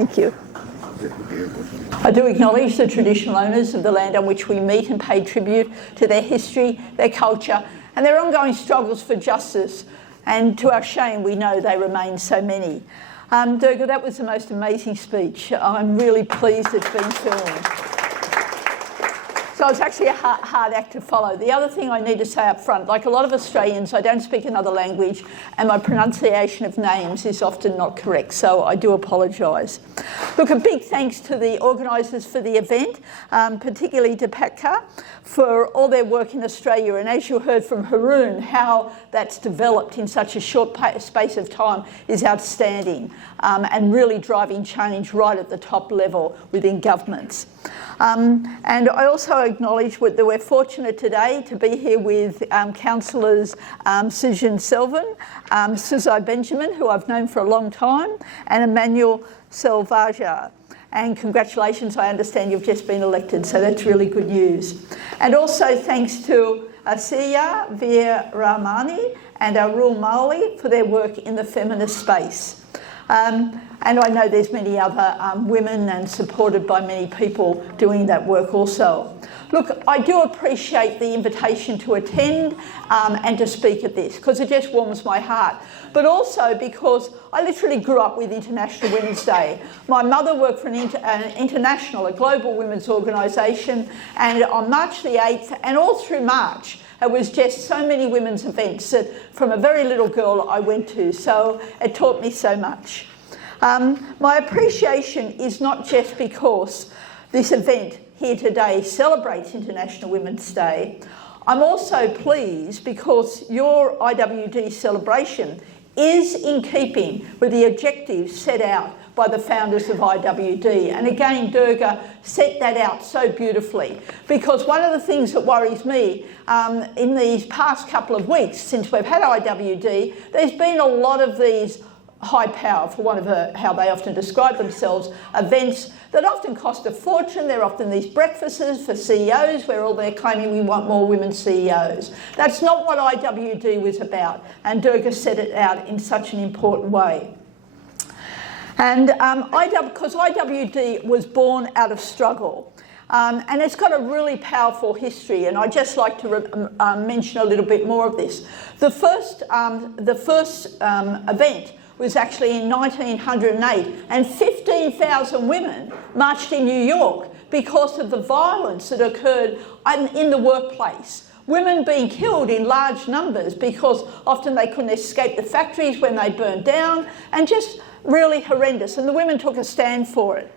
Thank you. I do acknowledge the traditional owners of the land on which we meet and pay tribute to their history, their culture, and their ongoing struggles for justice. And to our shame, we know they remain so many. Durga, that was the most amazing speech. I'm really pleased it's been filmed. So it's actually a hard act to follow. The other thing I need to say up front, like a lot of Australians, I don't speak another language and my pronunciation of names is often not correct, so I do apologise. Look, a big thanks to the organisers for the event, particularly to PATCA, for all their work in Australia. And as you heard from Haroon, how that's developed in such a short space of time is outstanding, and really driving change right at the top level within governments. And I also acknowledge that we're fortunate today to be here with councillors Susan Selvin, Suzi Benjamin, who I've known for a long time, and Emmanuel Selvaja. And congratulations, I understand you've just been elected, so that's really good news. And also thanks to Asiya Veeramani and Arul Mali for their work in the feminist space. And I know there's many other women and supported by many people doing that work also. Look, I do appreciate the invitation to attend and to speak at this, because it just warms my heart. But also because I literally grew up with International Women's Day. My mother worked for a global women's organisation, and on March the 8th and all through March, it was just so many women's events that from a very little girl I went to, so it taught me so much. My appreciation is not just because this event here today celebrates International Women's Day. I'm also pleased because your IWD celebration is in keeping with the objectives set out by the founders of IWD. And again, Durga set that out so beautifully, because one of the things that worries me in these past couple of weeks since we've had IWD, there's been a lot of these high power, for one of how they often describe themselves, events that often cost a fortune. They're often these breakfasts for CEOs where all they're claiming we want more women CEOs. That's not what IWD was about, and Durga set it out in such an important way. And because IWD was born out of struggle, and it's got a really powerful history, and I'd just like to mention a little bit more of this. The first event was actually in 1908, and 15,000 women marched in New York because of the violence that occurred in the workplace. Women being killed in large numbers because often they couldn't escape the factories when they burned down, and just really horrendous, and the women took a stand for it.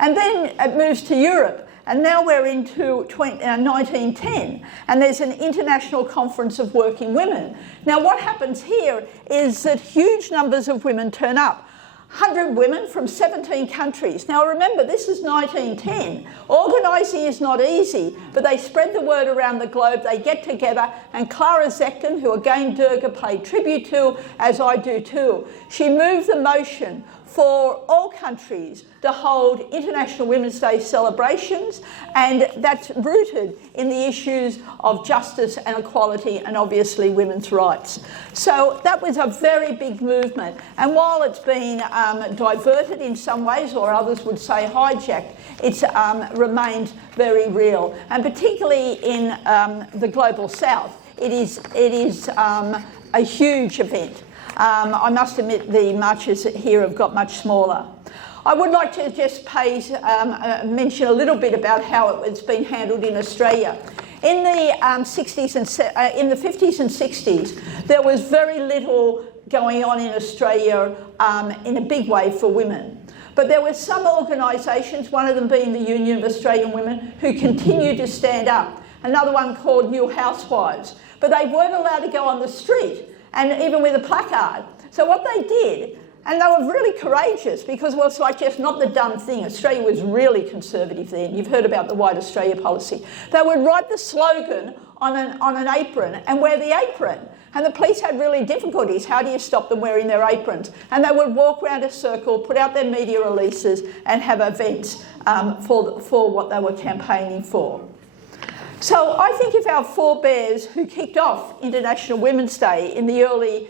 And then it moves to Europe, and now we're into 1910, and there's an International Conference of Working Women. Now what happens here is that huge numbers of women turn up. 100 women from 17 countries. Now remember, this is 1910. Organising is not easy, but they spread the word around the globe, they get together, and Clara Zetkin, who again Durga paid tribute to, as I do too, she moved the motion for all countries to hold International Women's Day celebrations, and that's rooted in the issues of justice and equality and obviously women's rights. So that was a very big movement, and while it's been diverted in some ways, or others would say hijacked, it's remained very real, and particularly in the Global South, it is a huge event. I must admit the marches here have got much smaller. I would like to just mention a little bit about how it's been handled in Australia. In the 50s and 60s, there was very little going on in Australia in a big way for women. But there were some organisations, one of them being the Union of Australian Women, who continued to stand up. Another one called New Housewives. But they weren't allowed to go on the street, and even with a placard. So what they did, and they were really courageous, because it was like just not the done thing. Australia was really conservative then. You've heard about the White Australia policy. They would write the slogan on an apron and wear the apron. And the police had really difficulties. How do you stop them wearing their aprons? And they would walk around a circle, put out their media releases, and have events for what they were campaigning for. So I think if our forebears who kicked off International Women's Day in the early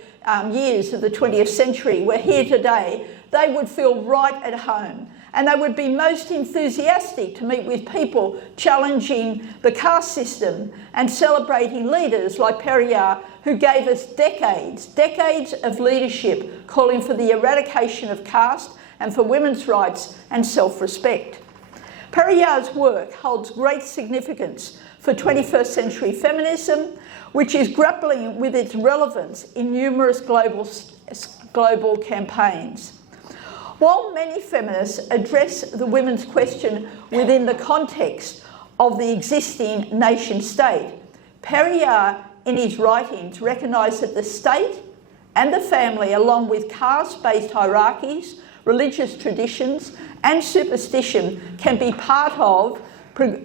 years of the 20th century were here today, they would feel right at home. and they would be most enthusiastic to meet with people challenging the caste system and celebrating leaders like Periyar, who gave us decades of leadership calling for the eradication of caste and for women's rights and self-respect. Periyar's work holds great significance for 21st century feminism, which is grappling with its relevance in numerous global campaigns. While many feminists address the women's question within the context of the existing nation state, Periyar in his writings recognised that the state and the family, along with caste-based hierarchies, religious traditions and superstition, can be part of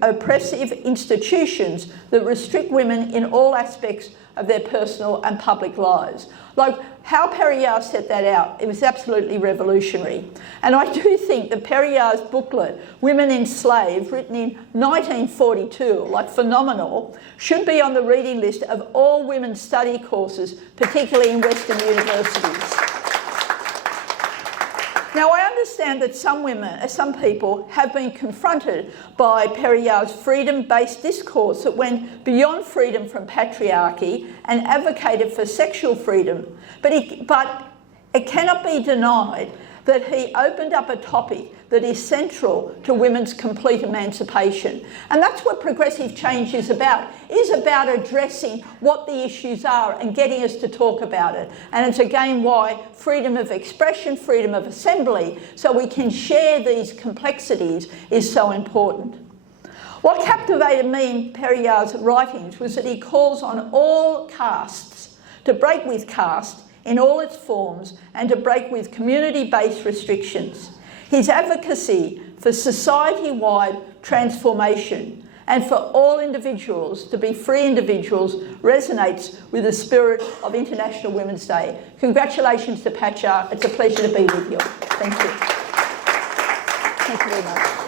oppressive institutions that restrict women in all aspects of their personal and public lives. Like how Periyar set that out, it was absolutely revolutionary. And I do think that Periyar's booklet, Women Enslaved, written in 1942, like phenomenal, should be on the reading list of all women's study courses, particularly in Western universities. Now, I understand that some people have been confronted by Periyar's freedom-based discourse that went beyond freedom from patriarchy and advocated for sexual freedom. But it cannot be denied that he opened up a topic that is central to women's complete emancipation. And that's what progressive change is about addressing what the issues are and getting us to talk about it. And it's again why freedom of expression, freedom of assembly, so we can share these complexities, is so important. What captivated me in Periyar's writings was that he calls on all castes to break with caste in all its forms and to break with community-based restrictions. His advocacy for society-wide transformation and for all individuals to be free individuals resonates with the spirit of International Women's Day. Congratulations to PATCA. It's a pleasure to be with you. Thank you. Thank you very much.